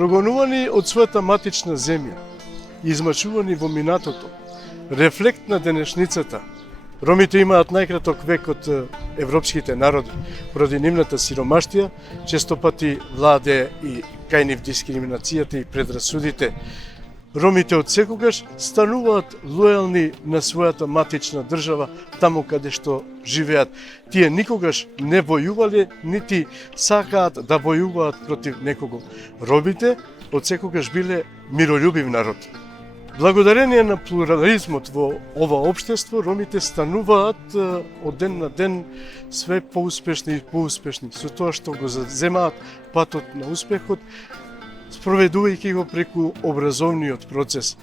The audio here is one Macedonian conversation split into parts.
Прогонувани од својата матична земја, измачувани во минатото, рефлект на денешницата, ромите имаат најкраток век од европските народи, поради нивната сиромаштија, често пати владе и кај нив дискриминацијата и предрасудите. Ромите од секогаш стануваат лојални на својата матична држава, таму каде што живеат. Тие никогаш не војувале, нити сакаат да војуваат против некого. Ромите од секогаш биле миролюбив народ. Благодарение на плурализмот во ова општество, ромите стануваат од ден на ден све поуспешни и поуспешни, со тоа што го заземаат патот на успехот, спроведувајќи го преку образовниот процес.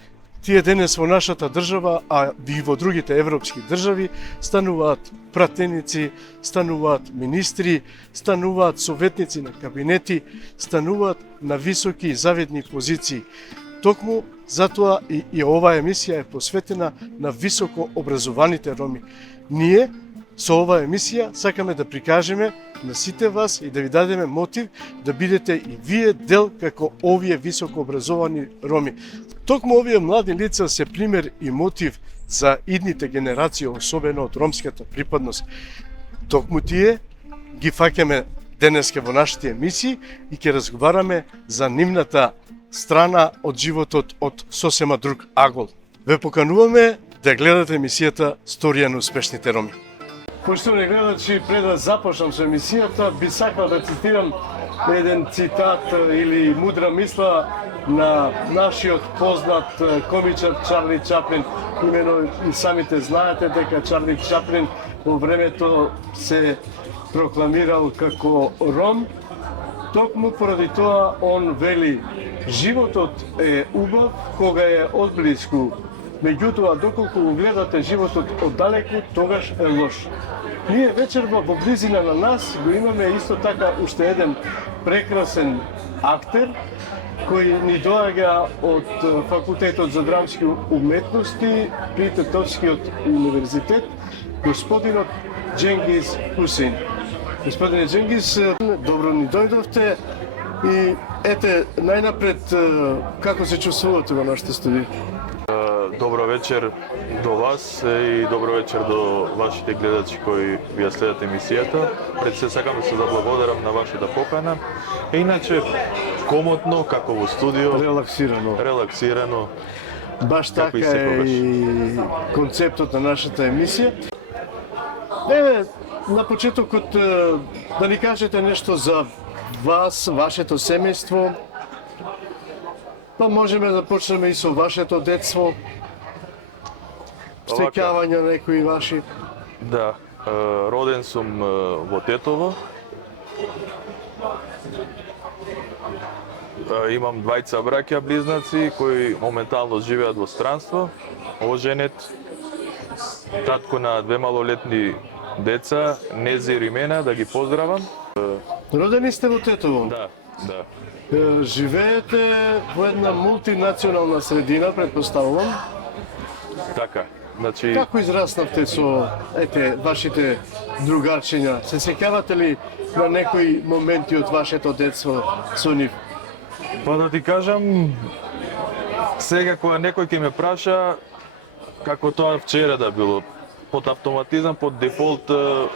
Тие денес во нашата држава, а и во другите европски држави, стануваат пратеници, стануваат министри, стануваат советници на кабинети, стануваат на високи завидни позиции. Токму затоа и оваа емисија е посветена на високо образованите роми. Ние со оваа емисија сакаме да прикажеме на сите вас и да ви дадеме мотив да бидете и вие дел како овие високо образовани роми. Токму овие млади лица се пример и мотив за идните генерации, особено од ромската припадност. Токму тие ги фаќаме денеска во нашите емисии и ќе разговараме за нивната страна од животот од сосема друг агол. Ве покануваме да гледате емисијата Сторија на успешните роми. Поштовани гледачи, пред да започнам со емисијата, би сакал да цитирам еден цитат или мудра мисла на нашиот познат комичар Чарли Чаплин. Имено и самите знаете дека Чарли Чаплин во времето се прокламирал како ром. Токму поради тоа он вели: животот е убав кога е одблиску, меѓутоа доколку го гледате животот оддалеку, тогаш е лош. Ние вечерва во близина на нас го имаме исто така уште еден прекрасен актер кој ни доаѓа од Факултетот за драмски уметности при Тетовскиот универзитет, господинот Дженгиз Хусин. Господине Дженгиз, добро ни дојдовте и ете, најнапред, како се чувствувате во нашата студија? Добро вечер до вас и добро вечер до вашите гледачи кои ја следат емисијата. Пред се сакам да се заблагодарам на вашата покана. Иначе, комотно, како во студио. Релаксирано. Баш така е и концептот на нашата емисија. Еве, на почетокот да ни кажете нешто за вас, вашето семејство. Па можеме да почнеме и со вашето детство. Стекјавања некои ваши. Да, роден сум во Тетово. Имам двајца браќа близнаци кои моментално живеат во странство, оженет, татко на две малолетни деца, Незир и Мена, да ги поздравам. Родени сте во Тетово? Да, да. Живеете во една мултинационална средина, предпоставувам. Така. Значи, како израснавте со вашите другарчиња? Се сеќавате ли на некои моменти од вашето детство со нив? Па да ти кажам, сега кога некој ќе ме праша, како тоа вчера да било, под автоматизам, под дефолт,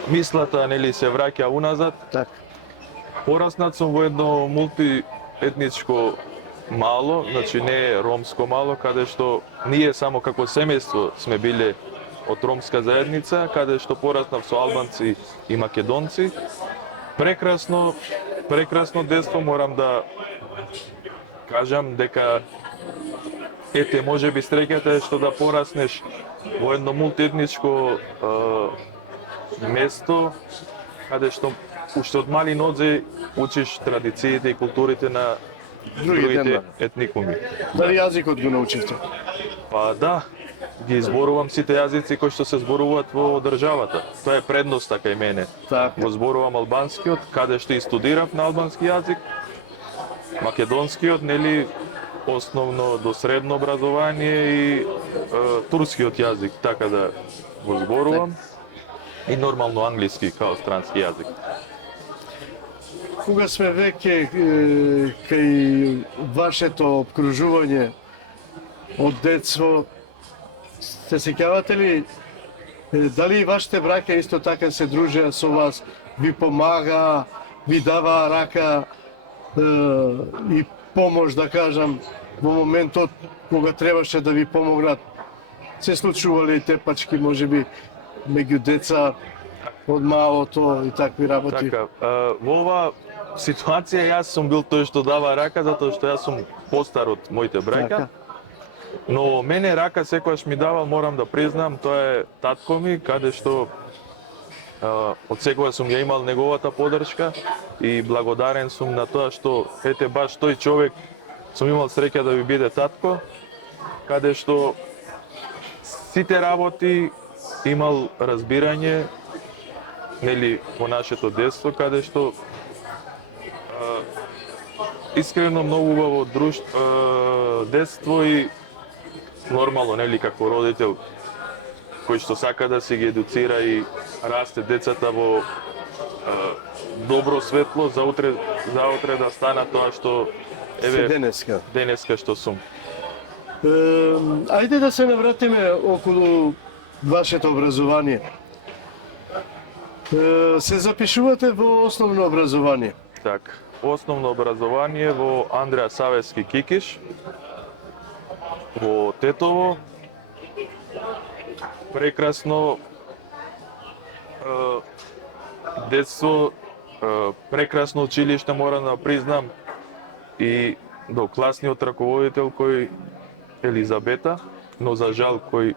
мислата нели се враќа уназад. Так. Пораснат сум во едно мултиетничко мало, значи не е ромско мало, каде што ние само како семејство сме биле од ромска заедница, каде што пораснав со албанци и македонци. Прекрасно детство, морам да кажам дека можеби среќата е што да пораснеш во едно мултиетничко место, каде што уште од мали нозе учиш традициите и културите на другите етникуми. Дали јазикот го научивте? Па да, ги изборувам сите јазици кои што се зборуваат во државата. Тоа е предноста кај мене. Го зборувам албанскиот, каде што и студирав на албански јазик, македонскиот, нели, основно до средно образование и турскиот јазик, така да го зборувам. И нормално англиски као странски јазик. кога сме веќе кај вашето обкружување од детство, се сеќавате ли дали и вашите браќа исто така се дружеа со вас, ви помага, ви дава рака и помош, да кажам, во моментот кога требаше да ви помогнат? Се случувале и тепачки, можеби, меѓу деца од малото и такви работи? Така, во оваа ситуација јас сум бил тој што дава рака, затоа што јас сум постар од моите браќа. Така. Но мене рака секогаш ми давал, морам да признам, тоа е татко ми, каде што од секогаш сум ја имал неговата поддршка и благодарен сум на тоа што ете баш тој човек сум имал среќа да ви биде татко, каде што сите работи имал разбирање, нели, во нашето детство, каде што искрено многу убаво детство и нормално, нели, како родител кој што сака да се ги едуцира и расте децата во добро светло за утре да стана тоа што Се денеска. што сум. Ајде да се навратиме околу вашето образование. Се запишувате во основно образование? Так, основно образование во Андреа Савески Кикиш, во Тетово. Прекрасно детство, прекрасно училиште, морам да признам, и до класниот раководител кој Елизабета, но за жал кој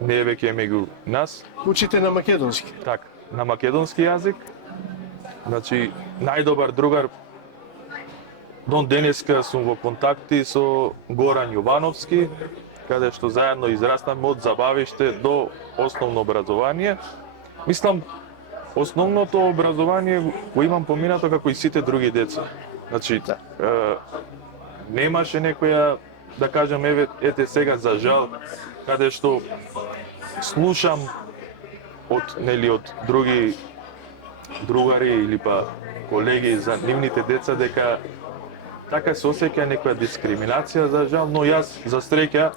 не е веќе меѓу нас. Учите на македонски? Так, на македонски јазик. Значи, најдобар другар, до денеска сум во контакти со Горан Јовановски, каде што заедно израснаме од забавиште до основно образование. Мислам, основното образование го имам поминато како и сите други деца. Значи, немаше некоја, да кажам, ете сега за жал, каде што слушам од други другари или па колеги за нивните деца дека така се осеќа некоја дискриминација за жал, но јас за среќа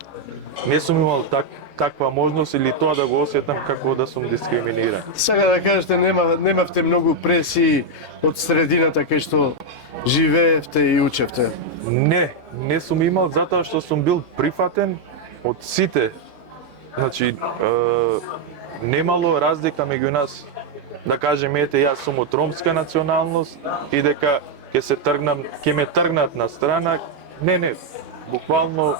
не сум имал таква можност или тоа да го осетам како да сум дискриминиран. Сега да кажете, немавте многу пресии од средината кај што живеевте и учевте? Не сум имал, затоа што сум бил прифатен од сите. Значи, немало разлика меѓу нас. Да кажем, ете, јас сум од ромска националност и дека ќе ме тргнат на страна. Не, буквално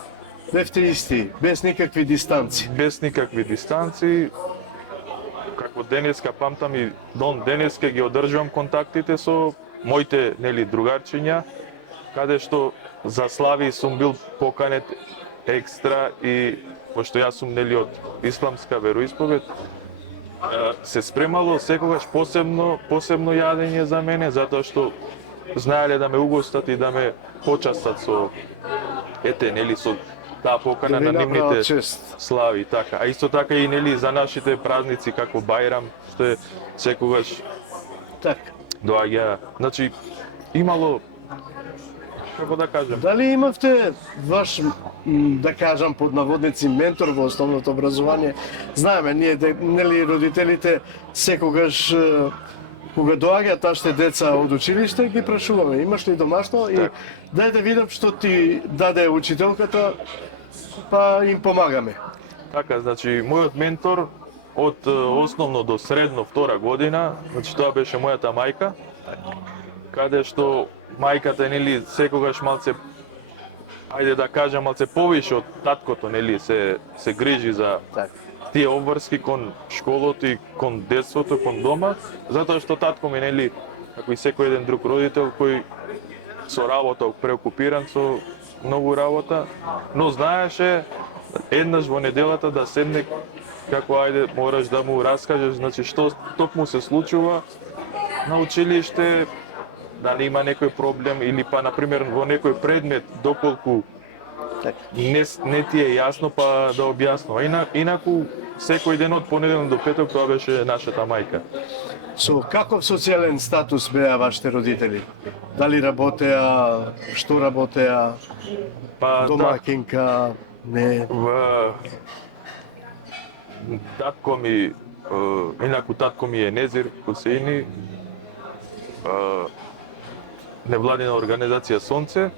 Бевте исти, без никакви дистанци? Без никакви дистанци. Како денеска памтам и до денеска ги одржувам контактите со моите, нели, другарчиња, каде што за слави сум бил поканет екстра и пошто јас сум, нели, од исламска вероисповед, се спремало секогаш посебно јадење за мене, затоа што знаеле да ме угостат и да ме почастат со, ете, нели, со таа покана на нивните слави, така. А исто така и, нели, за нашите празници како Бајрам, што е секогаш доаѓа. Значи, имало, како да кажам. Дали имавте ваш, да кажам, под наводници, ментор во основното образование? Знаеме, ние, нели, родителите секогаш кога доаѓаат нашите деца од училиште, ги прашуваме, имаш ли домашно? И дај да видам што ти даде учителката, па им помагаме. Така, значи, мојот ментор од основно до средно втора година, значи тоа беше мојата мајка, каде што мајката, нели, секогаш малце, ајде да кажам, малце повише од таткото, нели, се грижи за тие обврски кон школото и кон детството, кон дома, затоа што татко ми, нели, како и секој еден друг родител кој со работа преокупиран со многу работа, но знаеше еднаш во неделата да седне како ајде мораш да му раскажеш, значи што токму се случува на училиште, дали има некој проблем или па на пример во некој предмет доколку не ти е јасно, па да објаснува. Инаку секој ден од понеделник до петок тоа беше нашата мајка. Со каков социјален статус беа вашите родители? Дали работеа, што работеа, Па домакинка, не? Татко ми, инаку татко ми е Незир Хусеини, невладина организација Сонце,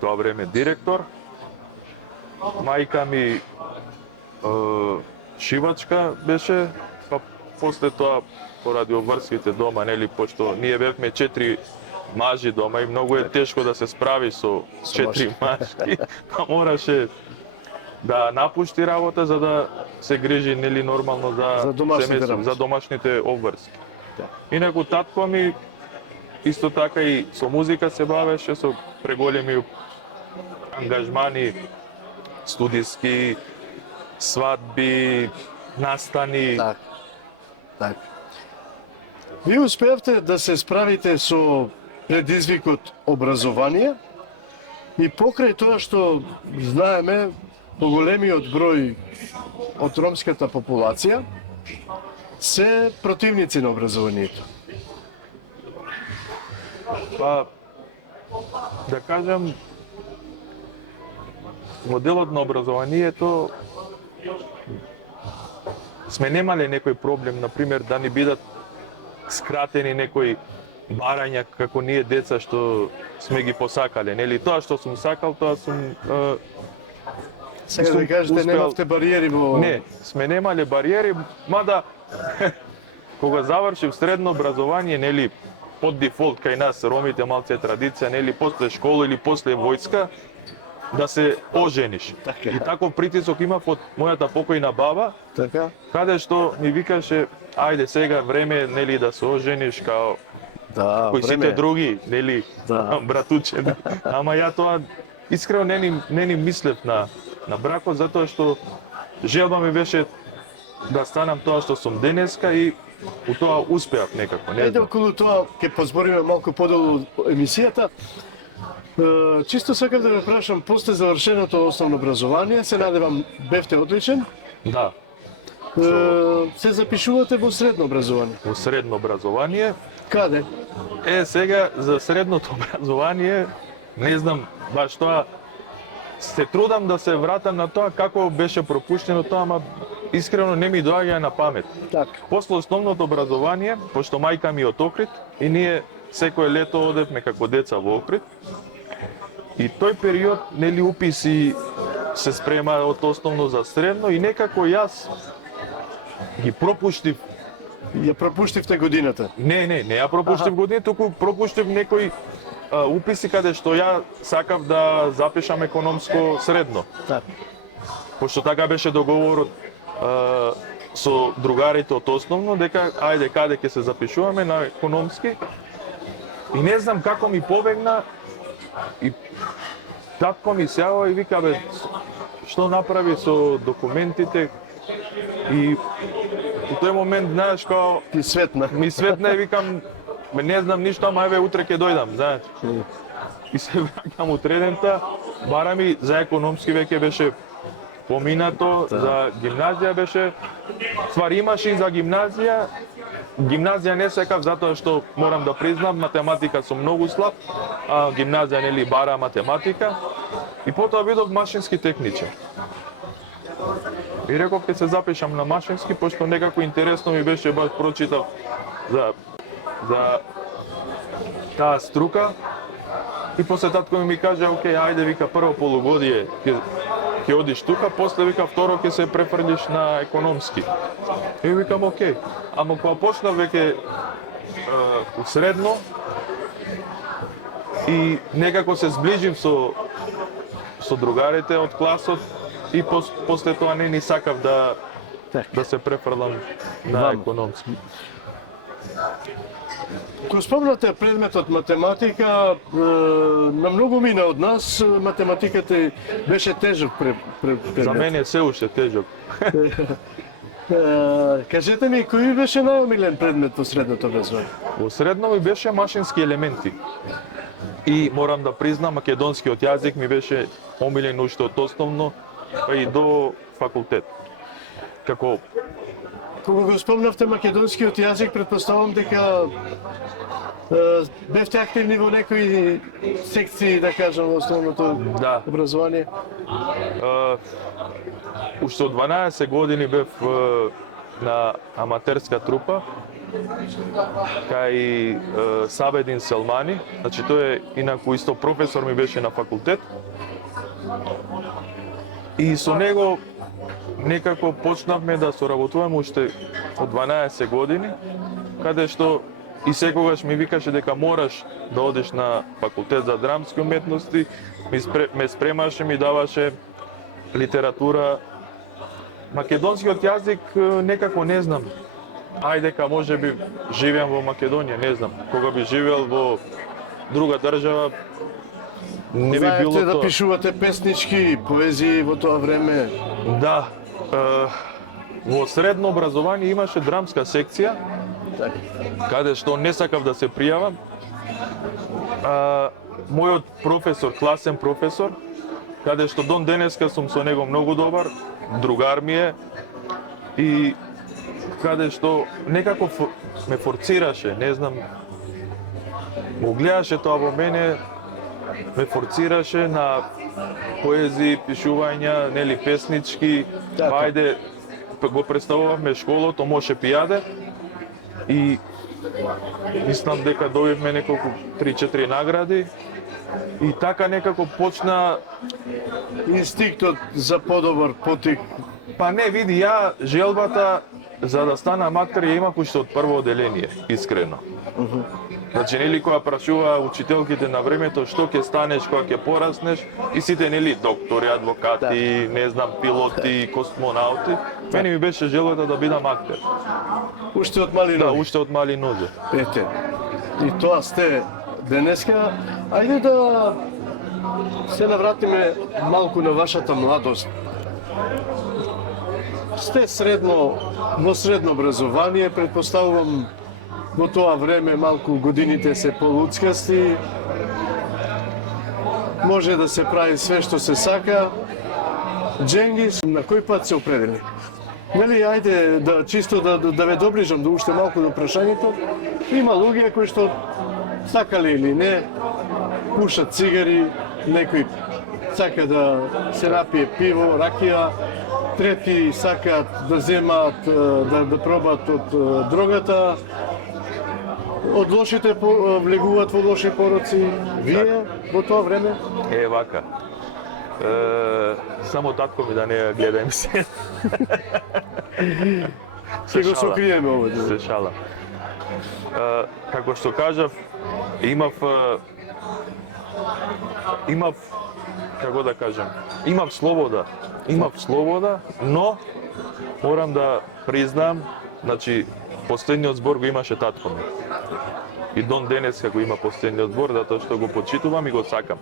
тоа време директор. Мајка ми шивачка беше, па после тоа поради обврските дома, нели, пошто ние бевме 4 мажи дома и многу е тешко да се справи со 4 мажки, па мораше да напушти работа за да се грижи, нели, нормално За домашните работи. за домашните обврски. Инаку татко ми исто така и со музика се бавеше, со преголеми ангажмани студиски, свадби, настани. Так. Вие успеавте да се справите со предизвикот образование и покрај тоа што знаеме, поголемиот број од ромската популација се противници на образованието. Па, да кажам, моделот на образованието сме немале некој проблем, например, да ни бидат скратени некои барања како ние деца што сме ги посакале, нели? Тоа што сум сакал, тоа сум Сега сум да кажете, успеал. немавте бариери во... Не, сме немале бариери, мада кога завршив средно образование, нели, под дефолт кај нас ромите малце традиција, нели, после школа или после војска да се ожениш. Така. И таков притисок имав од мојата покојна баба, Така? каде што ми викаше ајде сега време, нели, да се ожениш као Да, кои сите други, нели, Да. братуче. Ама ја тоа искрено не ни мислев на бракот, затоа што желба ми беше да станам тоа што сум денеска и у тоа успеав некако. Не Еде знам. околу тоа ќе позбориме малку подолу емисијата. Чисто сакам да ве прашам, после завршеното основно образование, се надевам бевте одличен, Да, се запишувате во средно образование. во средно образование. Каде? Сега за средното образование не знам баш тоа. Се трудам да се вратам на тоа како беше пропуштено тоа, ама искрено не ми доаѓа на памет. Така. После основното образование, пошто мајка ми е од Охрид и ние секое лето одевме како деца во Охрид. И тој период, нели, уписи се спрема од основно за средно и некако јас ги пропуштив. Ја пропуштивте годината. Не ја пропуштив години, туку пропуштив некои уписи каде што ја сакав да запишам економско средно. Така. Пошто така беше договорот со другарите од основно, дека ајде каде ќе се запишуваме на економски. И не знам како ми побегна и татко ми сјава и вика бе што направи со документите и у тој момент знаеш као Ти светна. ми светна и викам ме не знам ништо, ама еве утре ќе дојдам, знаеш. И се враќам утредента, бара ми за економски веќе беше поминато, за гимназија беше, ствари имаше и за гимназија. Гимназија не сакав затоа што морам да признам математика сум многу слаб, а гимназија нели бара математика. И потоа видов машински техничар. И реков ќе се запишам на машински, пошто некако интересно ми беше, баш прочитав за таа струка. И после татко ми каже, окей, ајде, вика, прво полугодие ќе одиш тука, после вика второ ќе се префрлиш на економски. И викам, окей. Ама кога почнав веќе у средно и некако се зближив со другарите од класот и после тоа не ни сакав да се префрлам на економски. Кога спомнате предметот математика, на многу мина од нас математиката беше тежок предмет. За мене се уште тежок. Кажете ми, кој беше најомилен предмет во средното образование? Во средно ми беше машински елементи. И морам да признам, македонскиот јазик ми беше омилен уште од основно, па и до факултет. како Кога го спомнавте македонскиот јазик, предпоставам дека бевте активни во некои секции, да кажам, во основното Да. образование. уште од 12 години бев на аматерска трупа кај Сабедин Селмани, значи тој е инаку исто професор ми беше на факултет. И со него некако почнавме да соработуваме уште од 12 години, каде што и секогаш ми викаше дека мораш да одиш на факултет за драмски уметности, ме спремаше, ми даваше литература. Македонскиот јазик некако не знам. Ајде дека може би живеам во Македонија, не знам. Кога би живеел во друга држава, не би било Знаете да тоа. пишувате песнички, поезии во тоа време. Да, во средно образование имаше драмска секција, Така. каде што не сакав да се пријавам. Мојот професор, класен професор, каде што дон денеска сум со него многу добар, другар ми е, и каде што некако ме форцираше, не знам, го гледаше тоа во мене, ме форцираше на поезии, пишувања, нели песнички, Така. па ајде го представувавме школото, Моше Пијаде, и мислам дека добивме неколку 3-4 награди, и така некако почна. Инстинктот за подобар потик. Па не, види, ја желбата за да станам актер ја имах уште од прво оделение, искрено. Значи, нели, кога прашува учителките на времето што ќе станеш кога ќе пораснеш, и сите, нели, доктори, адвокати, не знам, пилоти, космонаути, мене ми беше желбата да бидам актер. Уште од мали Да, ноги. уште од мали нозе. Ете, и тоа сте денеска. Ајде да се навратиме малку на вашата младост. Сте во средно образование, предпоставувам во тоа време малку годините се полуцкасти. Може да се прави све што се сака. Дженгис, на кој пат се определи? Нели, ајде да чисто да ве доближам до уште малку до прашањето. Има луѓе кои што сакале или не, пушат цигари, некои сака да се напие пиво, ракија, трети сакаат да земаат, да пробат од дрогата, од лошите влегуваат во лоши пороци. Вие во тоа време? Е, вака. Само татко ми да не ја гледа емисија. Се го сокриеме овде. Се шала. Како што кажав, имав, како да кажам, имав слобода, но морам да признам, значи, последниот збор го имаше татко ми. И дон денеска го има последниот збор, затоа што го почитувам и го сакам.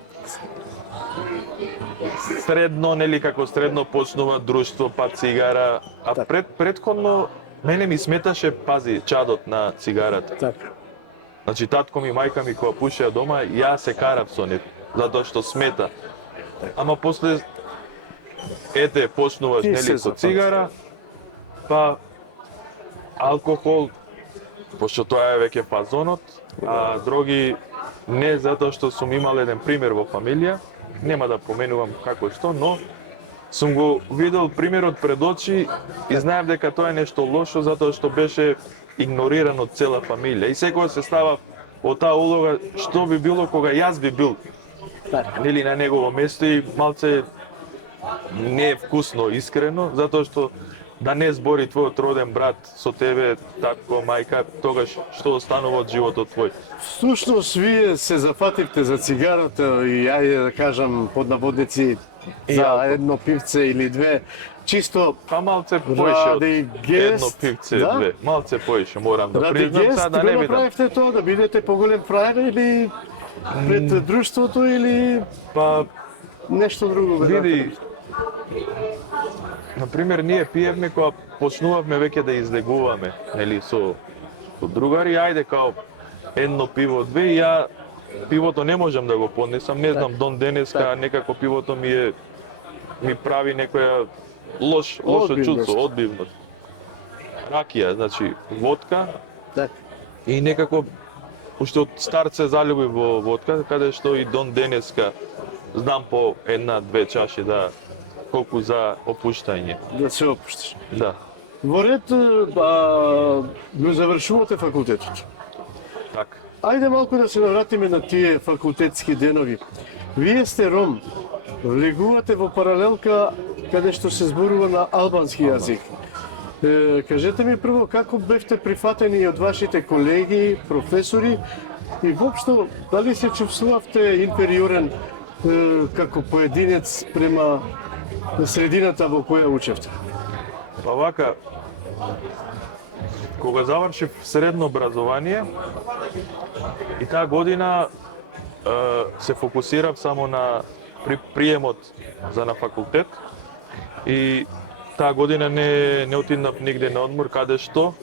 Средно, нели, како средно почнува друштво, па цигара, а предходно мене ми сметаше, пази, чадот на цигарата. Така. Значи, татко ми, мајка ми, кога пушеа дома, ја се карав со нив, затоа што смета. Ама после, ете, почнуваш, Ти се нели, со запамти. цигара, па алкохол, пошто тоа е веќе фазонот, а други не, затоа што сум имал еден пример во фамилија, нема да поменувам како што, но сум го видел примерот пред очи и знаев дека тоа е нешто лошо затоа што беше игнориран од цела фамилија. И секогаш се става во таа улога што би било кога јас би бил нели на негово место и малце не е вкусно, искрено, затоа што да не збори твојот роден брат со тебе, татко, мајка, тогаш што останува од животот твој. Всушност, вие се зафативте за цигарата и ајде да кажам под наводници за алкохол. едно пивце или две, чисто Па малце поише од ради гест, едно пивце, да? две. Малце поише, морам да ради признам, гест сега да го не бидам. направивте тоа, да бидете поголем фраер или пред друштвото или Па, нешто друго? бе, види, например, ние пиевме кога почнувавме веќе да излегуваме, нели, со другари, ајде као едно пиво, две, и ја пивото не можам да го поднесам, не знам, дон денеска некако пивото ми прави некоја лошо Одбивност. чувство, одбивност. ракија, значи водка, Така. и некако уште од старт се залюби во водка, каде што и дон денеска знам по една-две чаши да колку за опуштање. Да се опуштиш. Да, Во ред, го завршувате факултетот. така. Ајде малку да се навратиме на тие факултетски денови. Вие сте ром, влегувате во паралелка каде што се зборува на албански јазик. Кажете ми прво како бевте прифатени од вашите колеги, професори и воопшто дали се чувствувавте инфериорен како поединец према средината во која учевте? Па вака, кога завршив средно образование и таа година се фокусирав само на приемот за на факултет и таа година не отиднав нигде на одмор, каде што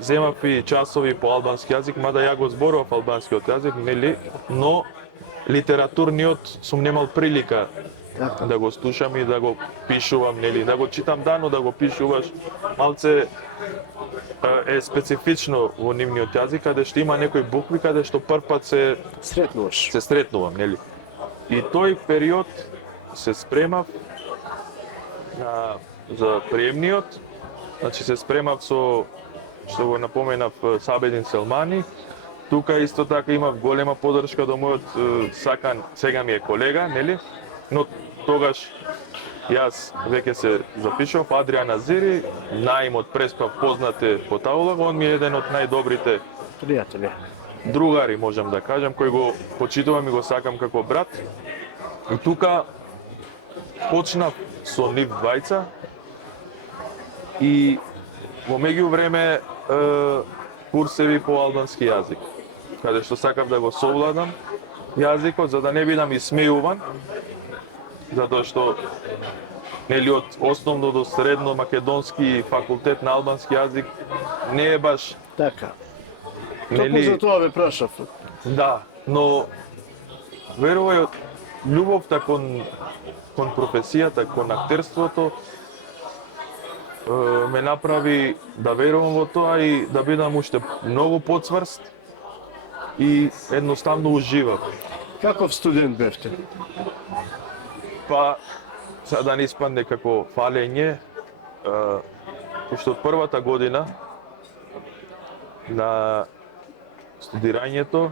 земав и часови по албански јазик, мада ја го зборував албанскиот јазик, нели, но литературниот сум немал прилика да го слушам и да го пишувам, нели, да го читам дано, да го пишуваш. Малце е специфично во нивниот јазик, каде што има некои букви каде што првпат се сретнувам, нели. И тој период се спремав за приемниот, значи се спремав со, што го напоменав, Сабедин Селмани. Тука исто така имав голема поддршка до мојот сакан, сега ми е колега, нели? Но тогаш јас веќе се запишав, Адриан Азири, наимот преспав познате по таулага, он ми е еден од најдобрите пријатели. Другари, можам да кажам, кој го почитувам и го сакам како брат. И тука почнав со нив двајца и во меѓувреме курсеви по албански јазик, каде што сакав да го совладам јазикот, за да не бидам исмејуван, затоа што нели од основно до средно македонски факултет на албански јазик не е баш така. Токму за тоа ве прашав. Да, но верувај, љубовта кон професијата, кон актерството ме направи да верувам во тоа и да бидам уште многу подсврст и едноставно уживав. Каков студент бевте? Па, за да не испадне како фалење, уште од првата година на студирањето,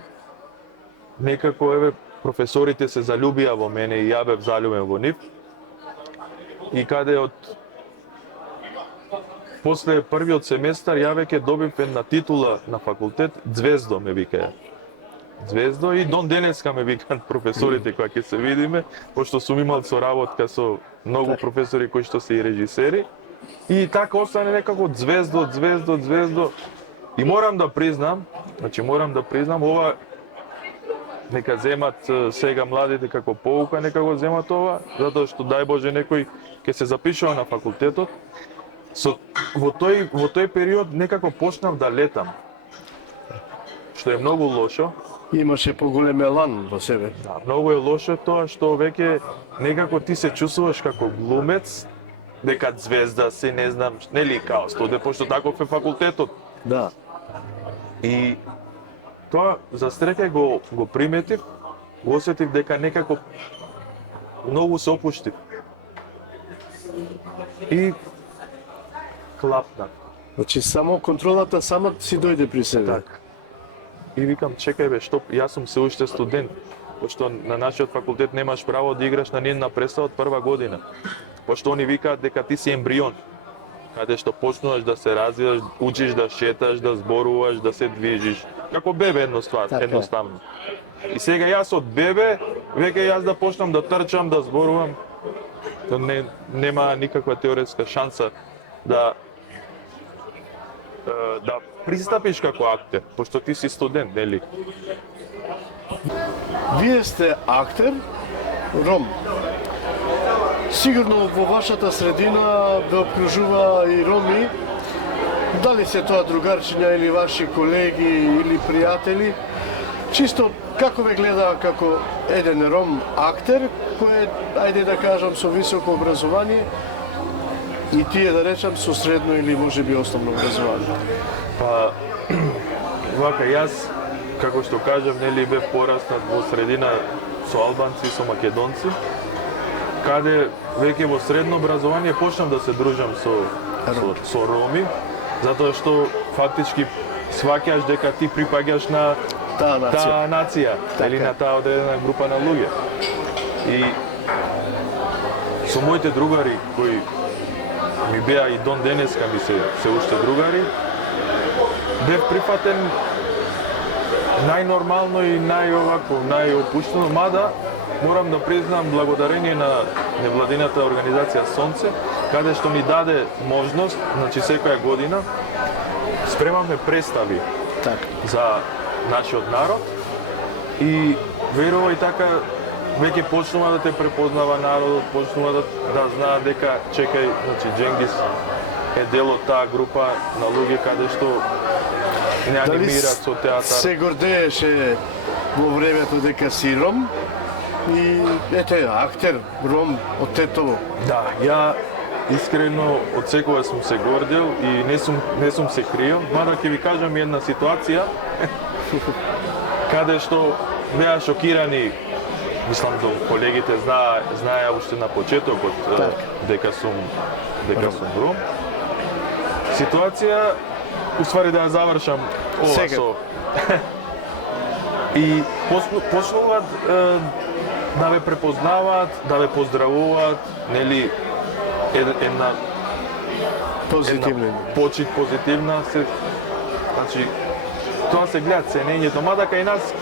некако еве професорите се залюбија во мене и ја бев залюбен во нив. И каде од после првиот семестар ја веќе добив една титула на факултет, Звездо ме викаја. Звездо, и дон денеска ме викаат професорите кога ќе се видиме, пошто сум имал соработка со многу професори кои што се и режисери. И така остане некако Звездо, Звездо, Звездо. И морам да признам, ова нека земат сега младите како поука, нека го земат ова, затоа што дај Боже некој ќе се запишува на факултетот. Во тој период некако почнав да летам, што е многу лошо. Имаше поголем елан во себе. Да, многу е лошо тоа што веќе некако ти се чувствуваш како глумец, дека звезда си, не знам, нели као студе, пошто таков е факултетот. Да. И тоа за среќа го приметив, го осетив дека некако многу се опуштив. И клапнав. Значи само контролата сама си дојде при себе. Така. И викам, чекај бе, што, јас сум се уште студент, пошто на нашиот факултет немаш право да играш на ниедна представа од прва година. Пошто они викаат дека ти си ембрион, каде што почнуваш да се развиваш, учиш да шеташ, да зборуваш, да се движиш. Како бебе едноставно. И сега јас од бебе, веќе јас да почнам да трчам, да зборувам, нема никаква теоретска шанса да пристапиш како актер, пошто ти си студент, нели? Вие сте актер, ром. Сигурно во вашата средина ве обкружува и роми, дали се тоа другарчиња или ваши колеги или пријатели. Чисто како ве гледа како еден ром актер, кој е, ајде да кажам, со високо образование, И тие да речам со средно или можеби основно образование. Па, вака, јас, како што кажав, нели бев пораснат во средина со албанци и со македонци, каде веќе во средно образование почнав да се дружам со роми, затоа што фактички сваќаш дека ти припаѓаш на таа нација или на таа одредена група на луѓе. И со моите другари кои ми беа и дон денеска ми се уште другари, бев прифатен најнормално и најопуштено, мада морам да признам благодарение на невладината организација Сонце, каде што ми даде можност, значи секоја година спремаме представи за нашиот народ и верувај така веќе почнува да те препознава народот, почнува да знаа дека чекај, значи Дженгис е дел од таа група на луѓе каде што не анимираат со театар. Се гордееше во времето дека си ром и ете актер ром од Тетово. Да, ја искрено од секогаш сум се гордел и не сум се криел, мада ќе ви кажам една ситуација каде што беа шокирани, мислам да колегите знаеа уште на почетокот дека сум ром. Ситуација, уствари да ја завршам ова со... И почнуваат да ве препознаваат, да ве поздравуваат, нели, една почит позитивна се, значи, тоа се гледа ценењето, мада кај нас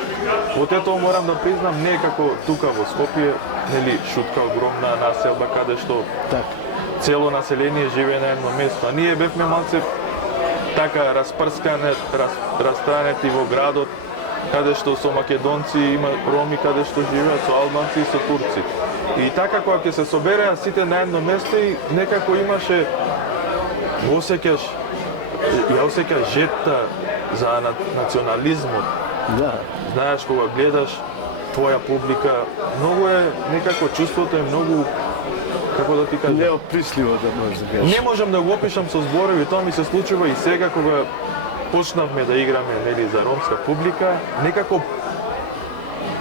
во Тетово морам да признам не како тука во Скопје, нели шутка огромна населба каде што цело население живее на едно место, а ние бевме малце така распрскане, растранети во градот, каде што со македонци има роми каде што живеат, со албанци и со турци. И така кога ќе се собереа сите на едно место и некако имаше ја осеќаш жетта за национализмот. Да. Знаеш кога гледаш твоја публика, многу е некако чувството е многу, како да ти кажам, неописливо да можеш да кажеш. Не можам да го опишам со зборови, тоа ми се случува и сега кога почнавме да играме нели за ромска публика, некако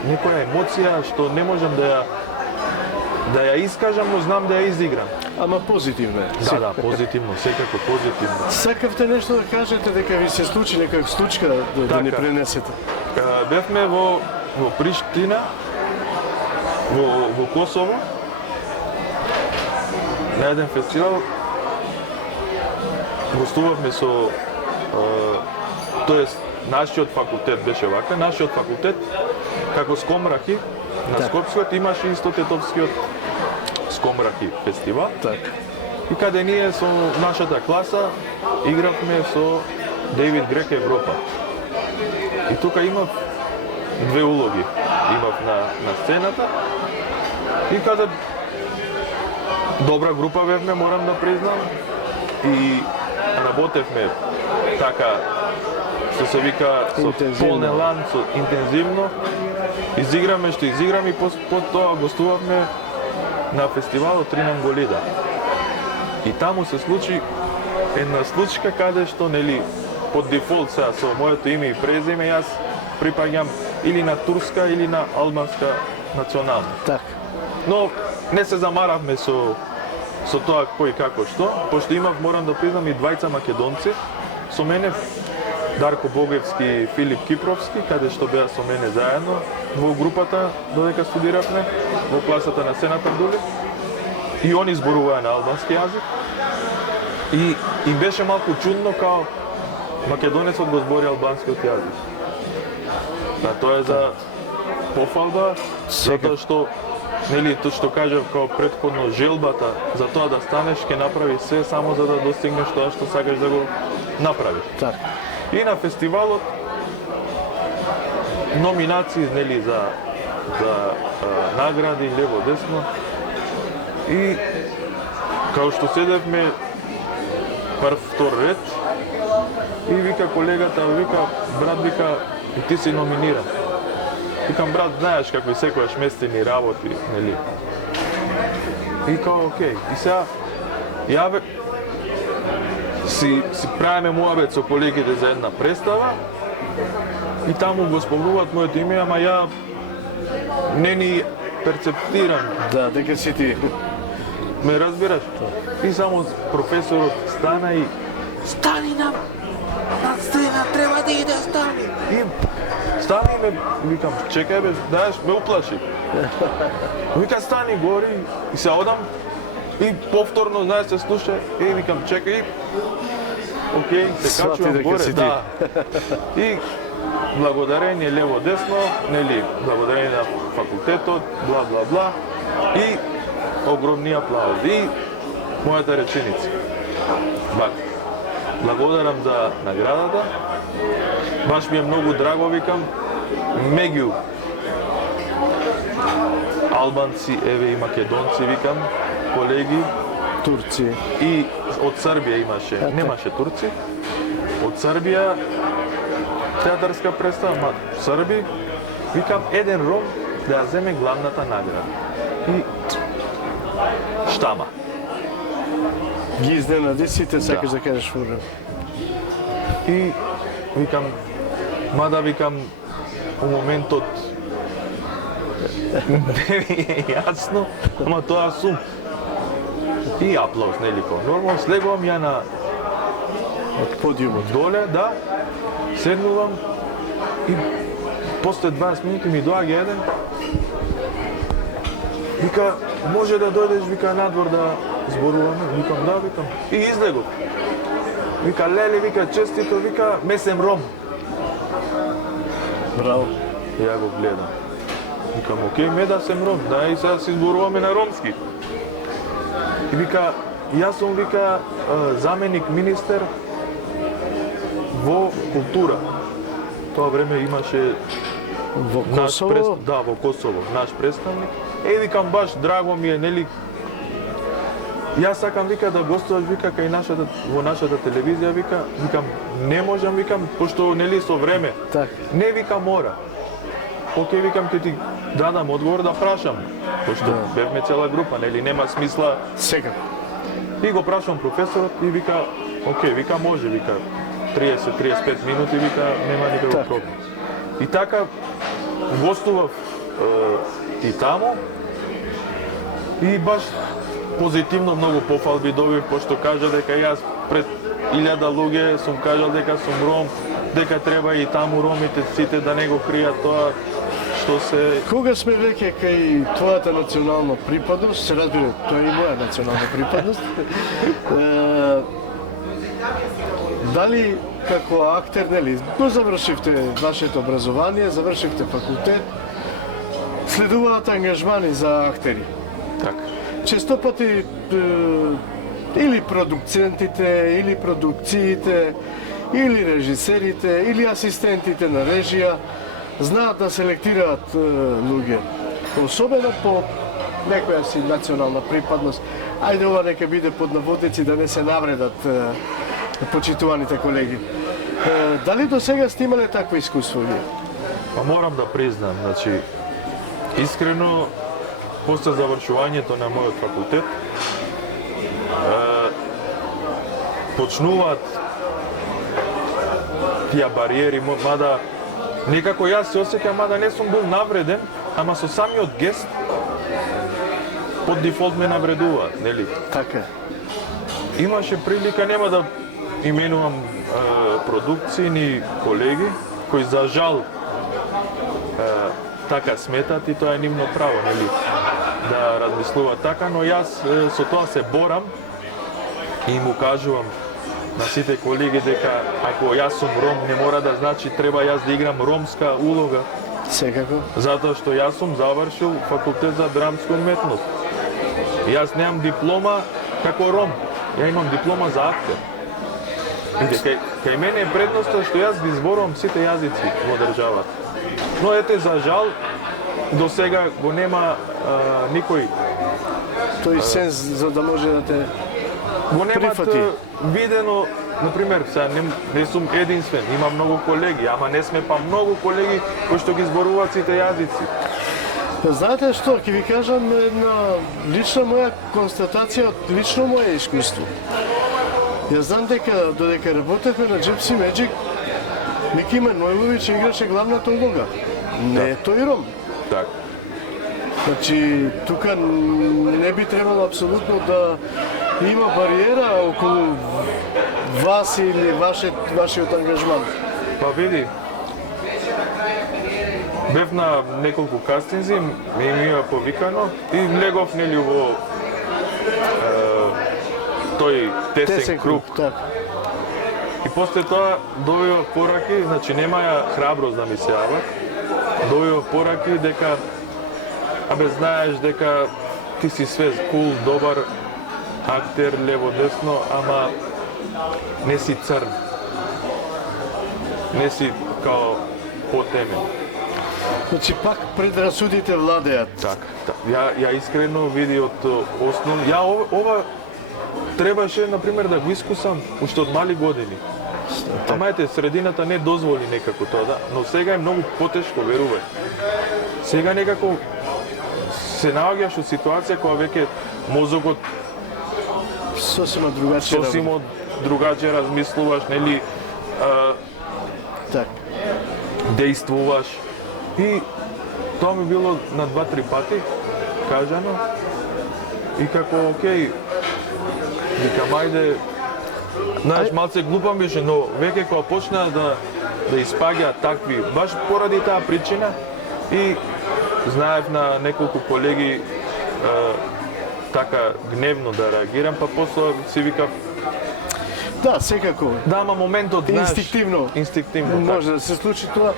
некоја емоција што не можам да ја искажам, но знам да ја изиграм. Ама позитивно е. Да, позитивно, секако позитивно. Сакавте нешто да кажете дека ви се случи некоја случка да ни пренесете? Бевме во Приштина, во Косово, на еден фестивал, гостувавме со, тоест, нашиот факултет беше вака, нашиот факултет, како Скомрахи, на Скопскиот имаше исто Тетовскиот Скомрахи фестивал. И каде ние со нашата класа игравме со Дейвид Грек Европа. И тука имав две улоги. Имав на сцената и каде добра група бевме, морам да признам, и работевме така, што се вика, со полен елан, со интензивно. Изиграме што изиграме и под тоа гостувавме на фестивалот Тринан Голида. И таму се случи една случка каде што, нели, под дефолт со моето име и презиме, јас припаѓам или на турска или на албанска националност. Но не се замаравме со тоа кој како што, пошто имав, морам да признам, и двајца македонци со мене, Дарко Богевски и Филип Кипровски, каде што беа со мене заедно во групата додека студиравме во класата на Сената Дули. И они зборуваа на албански јазик. И им беше малку чудно као македонецот го збори албанскиот јазик. Тоа е за пофалба, затоа што, нели, тоа што кажав као претходно, желбата за тоа да станеш ќе направи се само за да достигнеш тоа што сакаш да го направиш. И на фестивалот номинации, нели, за награди лево десно. И као што седевме прв втор ред и вика колегата, вика брат, вика и ти си номиниран. Викам брат, знаеш какви секојаш местени работи, нели? И као окей. И сега Ја си правиме муабет со колегите за една представа и таму го спомнуваат моето име, ама ја не ни перцептирам. Да, дека си ти. Ме разбираш? И само професорот стана и стани на сцена, треба да иде, стани. И стани и ме, викам, чекај бе, даеш, ме уплаши. Вика, стани гори и се одам и повторно, знаеш, се слуша, викам, чекај, окей, се качувам горе, да. И благодарение лево-десно, нели, благодарение на факултетот, бла, бла, бла, и огромни аплаузи. И мојата реченица. Благодарам за наградата. Баш ми е многу драго, викам, меѓу албанци, еве и македонци, викам, колеги, турци и од Србија имаше, немаше турци. Од Србија театарска представа, Срби, викам, еден ром да ја земе главната награда. И штама. Ги изненади сите, сакаш да кажеш во И викам, мада викам, у моментот не ми е јасно, ама тоа сум. И аплауз, нели, нормално, слегувам ја на подиумот. Доле, да, седнувам и после 20 минути ми доаѓа еден. Вика, може да дојдеш, вика, надвор да зборуваме? Викам, да, викам. И излегов. Вика, леле, вика, честито, вика, месем ром. Браво. Ја го гледам. Викам, окей, ме да сем ром, да, и сега си зборуваме на ромски. И вика, јас сум, вика, заменик министер во култура. Тоа време имаше Во Косово? Да, во Косово, наш представник. Викам, баш драго ми е, нели, јас сакам, вика, да гостуваш, вика, кај во нашата телевизија, викам, не можам, викам, пошто, нели, со време. Так. Не, вика, мора. Океј, викам, ќе ти дадам одговор да прашам, пошто бевме цела група, нели, нема смисла. Сега. И го прашам професорот и вика, океј, вика, може, вика, 30-35 минути, вика, нема никаков проблем. И така, гостував и таму, и баш позитивно многу пофалби добив, пошто кажа дека јас пред 1000 луѓе сум кажал дека сум ром, дека треба и таму ромите сите да не го кријат тоа што се... Кога сме веќе кај твојата национална припадност, се разбира, тоа е и моја национална припадност, дали како актер, нели, го завршивте вашето образование, завршивте факултет, следуваат ангажмани за актери? Така. Често пати или продуцентите, или продукциите, или режисерите, или асистентите на режија знаат да селектираат луѓе. Особено по некоја си национална припадност. Ајде ова нека биде под наводници да не се навредат почитуваните колеги. Дали до сега сте имале такво искуство вие? Па морам да признам, значи, искрено, после завршувањето на мојот факултет, почнуваат тие бариери, мада некако јас се осеќам, мада не сум бил навреден, ама со самиот гест под дефолт ме навредуваат, нели? Така. Имаше прилика, нема да именувам продукции ни колеги, кои за жал така сметат и тоа е нивно право, нели? Да размислуваат така, но јас со тоа се борам и му кажувам на сите колеги дека ако јас сум ром, не мора да значи треба јас да играм ромска улога. Секако. Затоа што јас сум завршил факултет за драмска уметност. Јас немам диплома како ром, ја имам диплома за актер. Виде, кај мене е предноста што јас ги зборувам сите јазици во државата. Но ете, за жал, до сега го нема никој. Тој сенс за да може да те Го немат прифати. видено, например, сега не сум единствен, има многу колеги, ама не сме па многу колеги кои што ги зборуваат сите јазици. Па знаете што, ќе ви кажам една лична моја констатација од лично моје искуство. Ја знам дека додека работевме на Gypsy Magic, Мики Манойлович играше главната улога. Не е тој Ром. Так. Значи, тука не би требало апсолутно да има бариера околу вас или вашиот ангажман. Па види, бев на неколку кастинзи, ми ја повикано и влегов нели во тој тесен круг. Так. И после тоа добивав пораки, значи немаја храброст да ми се јават. Добивав пораки дека знаеш дека ти си све кул, добар актер, лево десно, ама не си црн. Не си као потемен. Значи пак предрасудите владеат. Така. Ја искрено види од основ. Ова требаше на пример да го искусам уште од мали години. Ама ете, средината не дозволи некако тоа, да, но сега е многу потешко, верувај. Сега некако се наоѓаш во ситуација кога веќе мозокот Сосема другаче размислуваш, нели, Так. дејствуваш. И тоа ми било на 2-3 пати кажано. И како, окей, викам, ајде, знаеш, малце глупам беше, но веќе кога почнаа да испаѓаат такви, баш поради таа причина, и знаев на неколку колеги така гневно да реагирам, па после си викав, Да, секако. да, ама моментот, знаеш, Инстинктивно така. може да се случи тоа.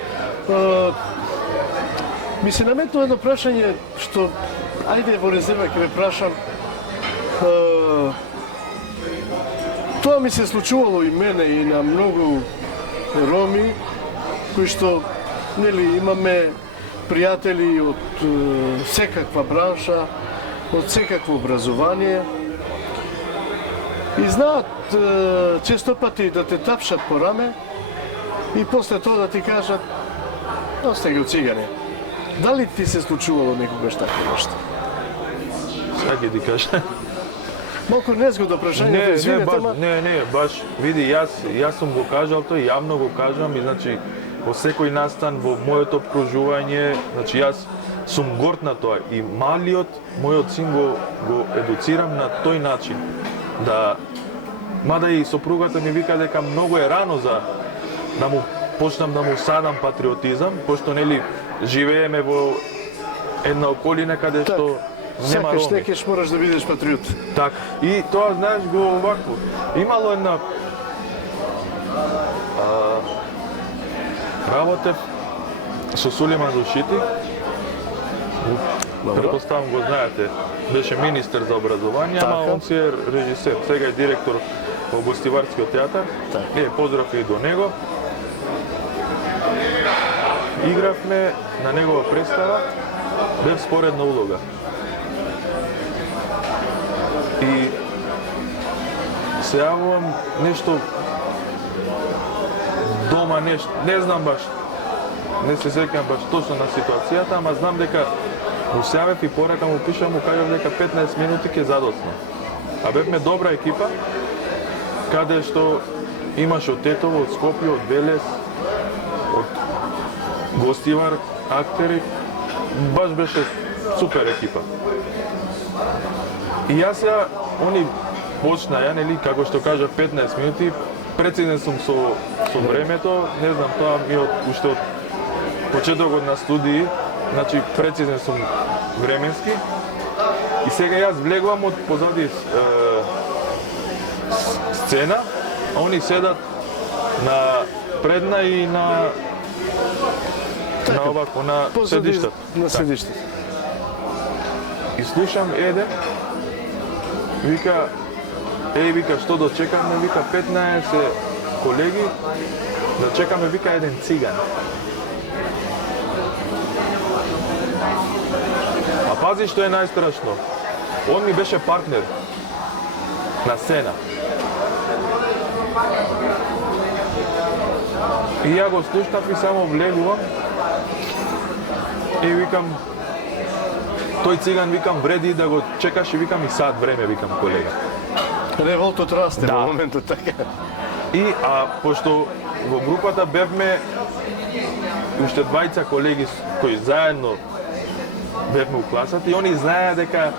Ми се наметнува едно прашање што, ајде во резерва ќе ве прашам. Тоа ми се случувало и мене и на многу роми кои што нели имаме пријатели од секаква бранша, од секакво образование и знаат често пати да те тапшат по раме и после тоа да ти кажат "Остај го цигане". Дали ти се случувало некогаш такво нешто? Сега ќе ти кажа. Малку незгодно прашање, извинете, ама не, баш, види, јас сум го кажал тој, јавно го кажам, и значи, во секој настан, во моето обкружување, значи, јас сум горд на тоа, и малиот, мојот син го едуцирам на тој начин, да, мада и сопругата ми вика дека многу е рано за да му почнам да му садам патриотизам, пошто, нели, живееме во една околина каде што нема сакаш, роми. некеш мораш да бидеш патриот. Така. И тоа, знаеш, го овакво. Имало една работев со Сулейман Зушити. Предпоставам го знаете. Беше министер за образование, ама Така. он си е режисер. Сега е директор во Гостиварскиот театар. Така. Поздрав и до него. Игравме на негова представа, бев споредна улога. И се јавувам нешто дома, нешто, не знам баш, не се сеќавам баш точно на ситуацијата, ама знам дека му се јавев и порака му пишам, му кажав дека 15 минути ќе задоцна. А бевме добра екипа, каде што имаш од Тетово, од Скопје, од Велес, од Гостивар, актери, баш беше супер екипа. И јас сега, они почнаја, нели, како што кажа, 15 минути, прецизен сум со времето, не знам, тоа ми уште од почетокот на студии, значи прецизен сум временски. И сега јас влегувам од позади сцена, а они седат на предна и на овако, на седиштата. На седиштата. И слушам еден, вика, вика, што да чекаме, вика, 15 колеги, да чекаме, вика, еден циган. А пази што е најстрашно, он ми беше партнер на сцена. И ја го слушнав и само влегувам и викам, тој циган, викам, вреди да го чекаш и викам и сад време, викам, колега. Револтот расте Да. во моментот, така. Пошто во групата бевме уште двајца колеги кои заедно бевме у класата и они знаеа дека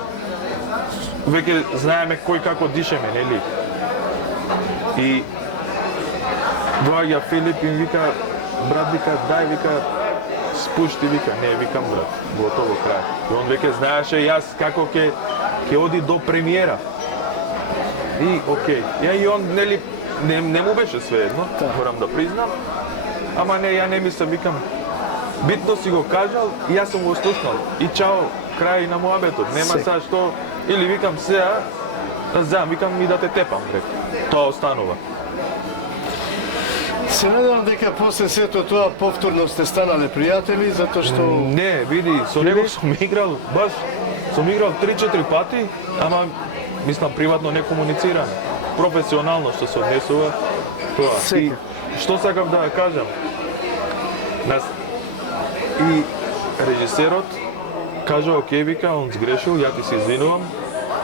веќе знаеме кој како дишеме, нели? И доаѓа Филип и вика, брат, вика, дај, вика, спушти, вика, не, викам, брат, готово крај. И он веќе знаеше јас како ќе оди до премиера. И окей. И он, нели, не му беше свеедно, морам да признам. Ама не, ја не мислам, викам, битно си го кажал и јас сум го слушнал. И чао, крај на муабетот. Нема сега што, или викам сега, знам, викам и да те тепам, рек. Тоа останува. Се надевам дека после сето тоа повторно сте станале пријатели, затоа што... Не, види, со него сум играл, баш, сум играл 3-4 пати, ама, мислам, приватно не комуницирам. Професионално што се однесува, тоа. И што сакав да кажам? И режисерот кажа, окей, вика, он сгрешил, ја ти се извинувам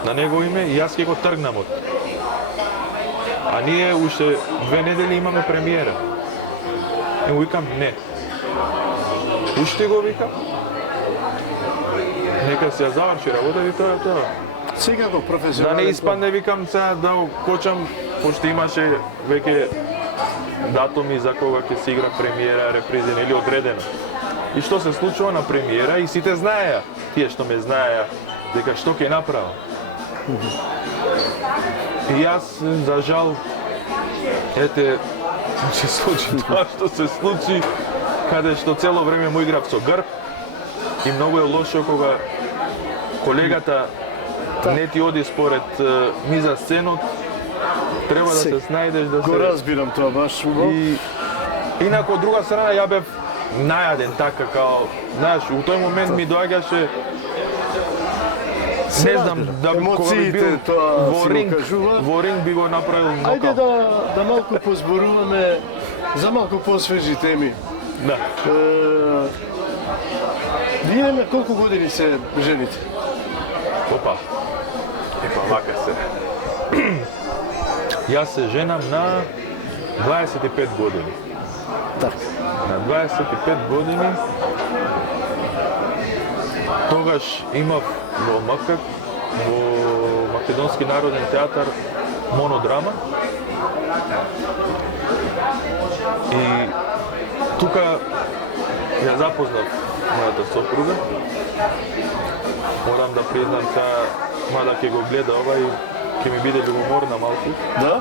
на него име и јас ќе го тргнам од. А ние уште 2 недели имаме премиера. И му викам, не. Уште го викам. Нека се ја заврши работа и тоа е тоа. Секако Да професионален. не испадне, викам, сега да го кочам, пошто имаше веќе датуми за кога ќе се игра премиера, репризен или одредено. И што се случува на премиера и сите знаеа, тие што ме знаеа, дека што ќе направам. И јас, за жал, ете, се случи тоа што се случи, каде што цело време му играв со грб и многу е лошо кога колегата не ти оди според миза сценот, треба да се снајдеш да Го се... разбирам тоа баш убаво. И инако од друга страна ја бев најаден така као, знаеш, у тој момент ми доаѓаше не знам да кога би бил тоа во си ринг, го кажува. во ринг би го направил Ајде нокаут. да малку позборуваме за малку посвежи теми. Да. Вие на колку години се жените? Опа. Епа, вака се. Јас се женам на 25 години. Така. На 25 години тогаш имав во МК, во Македонски народен театар, монодрама. И тука ја запознав мојата сопруга. Морам да признам сега, мада ќе го гледа ова и ќе ми биде љубоморна малку. Да?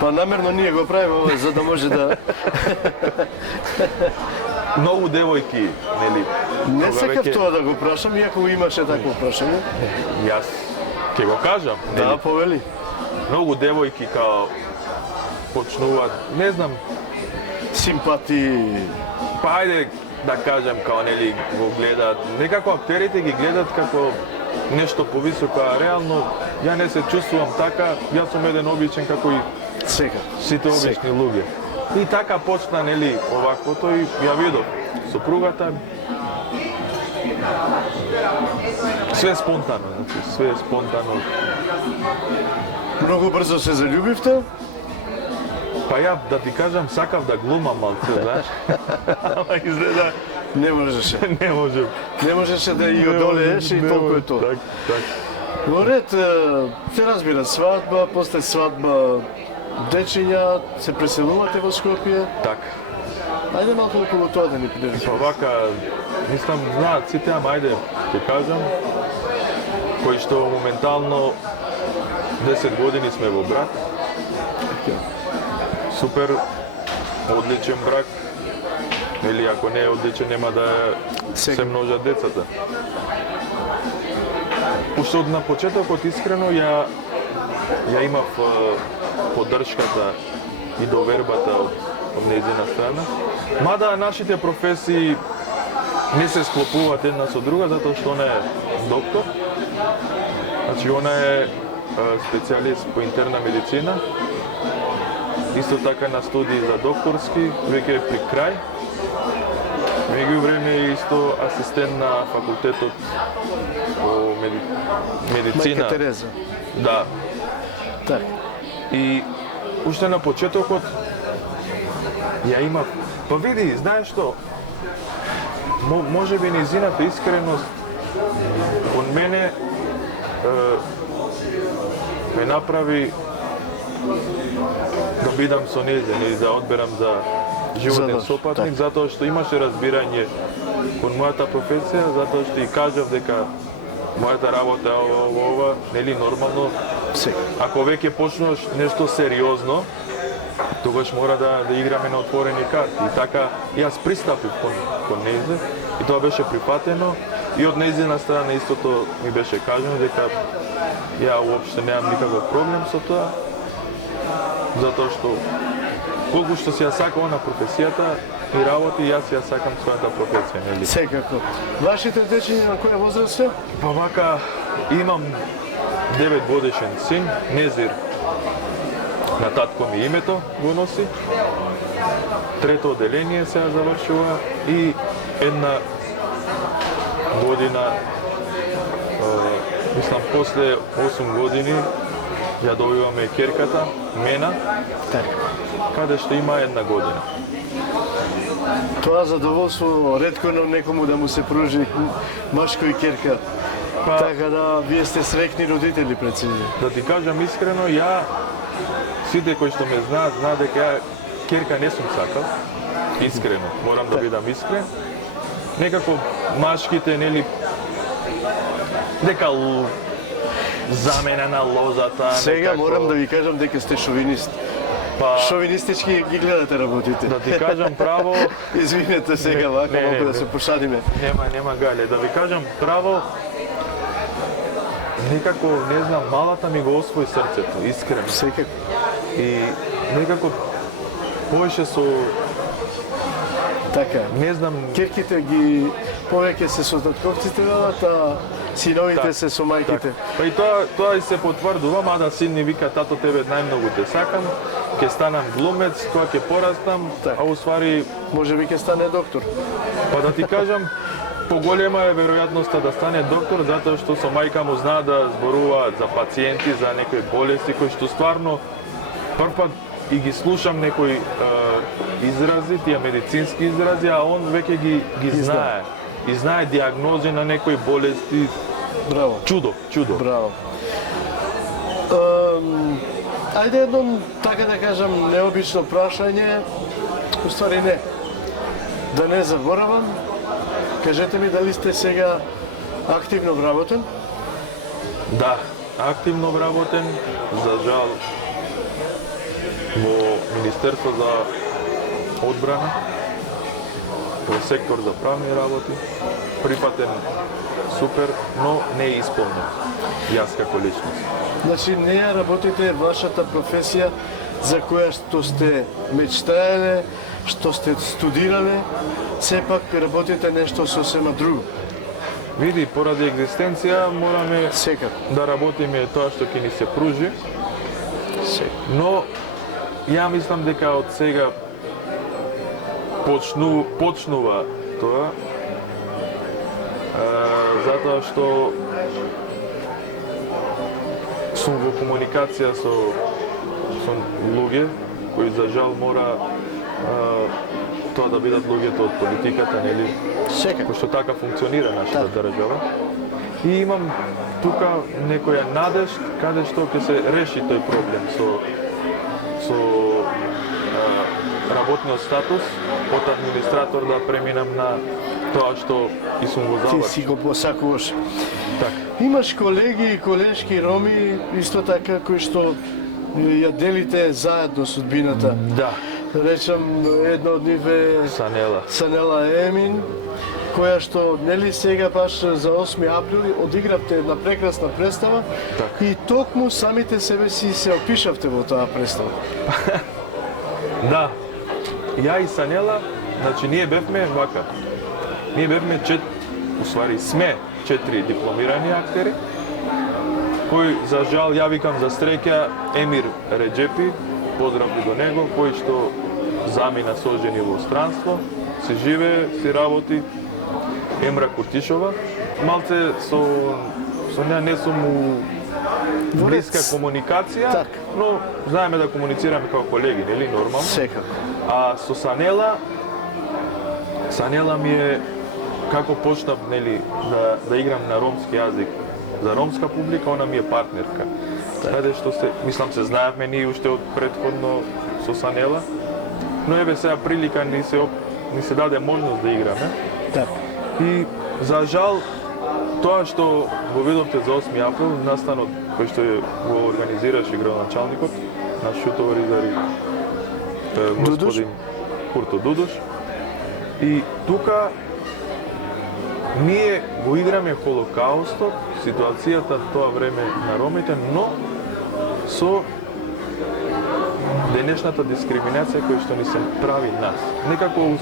Па намерно ние го правиме ова за да може да... Многу девојки, нели? Не кога сакав веќе- тоа да го прашам, иако имаше такво прашање. Јас ќе го кажам, нели? Да, повели. Многу девојки као почнуваат, не знам, Симпатии. па ајде да кажам као нели го гледаат, некако актерите ги гледаат како нешто повисоко, а реално ја не се чувствувам така, јас сум еден обичен како и Сега. сите обични луѓе. И така почна нели оваквото и ја видов сопругата. Све спонтано, значи све спонтано. Многу брзо се заљубивте? Па ја да ти кажам сакав да глумам малку, знаеш. Ама изгледа Не можеше. не можем. Не можеше да ја одолееш и толку е тоа. Так. Во ред, се разбира, свадба, после свадба дечиња, се преселувате во Скопје. Така. Ајде малку околу тоа да ни придржиш. Па вака, мислам, знаат сите, ама ајде ќе кажам, кои што моментално 10 години сме во брак. Супер, одличен брак. Или ако не е одличен, нема да се множат децата. Уште од на почетокот искрено ја имав поддршката и довербата од нејзина страна. Мада нашите професии не се склопуваат една со друга, затоа што она е доктор. Значи, она е специјалист по интерна медицина. Исто така на студии за докторски, веќе е при крај. Меѓувреме е исто асистент на факултетот по медицина. Мајка Тереза. Да. Така. И уште на почетокот ја имав. Па види, знаеш што? Може би низината искреност кон мене ме направи да бидам со незе и да одберам за животен сопатник, затоа што имаше разбирање кон мојата професија, затоа што и кажав дека мојата работа е ова, нели нормално. Ако веќе почнуваш нешто сериозно, тогаш мора да играме на отворени карти. И така јас пристапив кон незе и тоа беше прифатено и од нејзина страна истото ми беше кажано дека ја уопште немам никаков проблем со тоа, затоа што колку што си ја сакам на професијата и работи, јас ја сакам својата професија, нели? Секако. Вашите дечиња на која возраст се? Па вака имам 9 годишен син, Незир. На татко ми името го носи. Трето оделение се завршува и една година, мислам после 8 години ја добиваме керката, Мена, каде што има една година. Тоа задоволство ретко на некому да му се пружи машко и керка. Така да, вие сте срекни родители пред себе. Да ти кажам искрено, сите кои што ме знаат дека ја керка не сум сакал. Искрено, морам да бидам искрен. Некако машките, нели, дека замена на лозата. Сега некако... морам да ви кажам дека сте шовинист. Па... Шовинистички ги гледате работите. Да ти кажам право... Извинете сега, вака малку да се пошадиме. Нема гале. Да ви кажам право, некако, не знам, малата ми го освои срцето, искрено. Секако. И некако поише со... Така. Не знам... Керките ги повеќе се со татковците, а синовите се со мајките. Па и тоа и се потврдува, мада син ни вика: тато, тебе најмногу те сакам, ќе станам глумец, тоа ќе порастам, а уствари... Може би ќе стане доктор. Па да ти кажам, поголема е веројатноста да стане доктор, затоа што со мајка му знаа да зборуваат за пациенти, за некои болести, кои што стварно првпат и ги слушам некои изрази, тие медицински изрази, а он веќе ги знае. И знае диагнози на некои болести. Браво. Чудо. Браво. Ајде едно, така да кажам, необично прашање, уствари не. Да не заборавам, кажете ми дали сте сега активно вработен? Да, активно вработен, за жал, во Министерство за одбрана, во сектор за правни работи, припатен супер, но не е исполнет, јас како личност. Значи, не ја работите вашата професија за која што сте мечтаеле, што сте студирале, сепак работите нешто сосема друго. Види, поради екзистенција мораме Секако. да работиме тоа што ќе ни се пружи, но ја мислам дека од сега почнува тоа, затоа што сум во комуникација со луѓе кои за жал мора тоа да бидат луѓето од политиката, нели? Секако. Кој што така функционира нашата држава. И имам тука некоја надеж каде што ќе се реши тој проблем со работниот статус, од администратор да преминам на тоа што и сум го завршил. Ти си го посакуваш. Така. Имаш колеги и колешки роми, исто така, кои што ја делите заедно судбината. Да. Речам, една од нив е Санела Емин, која што, нели сега баш за 8 април одигравте една прекрасна представа и токму самите себе си се опишавте во таа представа. Да. Ја и Санела, значи ние бевме вака. Ние бевме сме 4 дипломирани актери, кој за жал, ја викам за среќа, Емир Реджепи, поздрави до него, кој што замина сожени во странство, си живее, си работи. Емра Кутишова, малце со неа не сум у блиска комуникација, Так. но знаеме да комуницираме како колеги, нели, нормално. Секако. А со Санела ми е како почнав, нели, да играм на ромски јазик за ромска публика, она ми е партнерка. Каде што мислам се знаевме ние уште од претходно со Санела, но еве сега прилика ни се даде можност да играме. Так. И за жал тоа што го видовте за 8 април, настанот кој што го организираше градоначалникот на Шутово Ризари, господин Курто Дудуш. И тука ние го играме Холокаустот, ситуацијата тоа време на ромите, но со денешната дискриминација која што ни се прави нас. Некако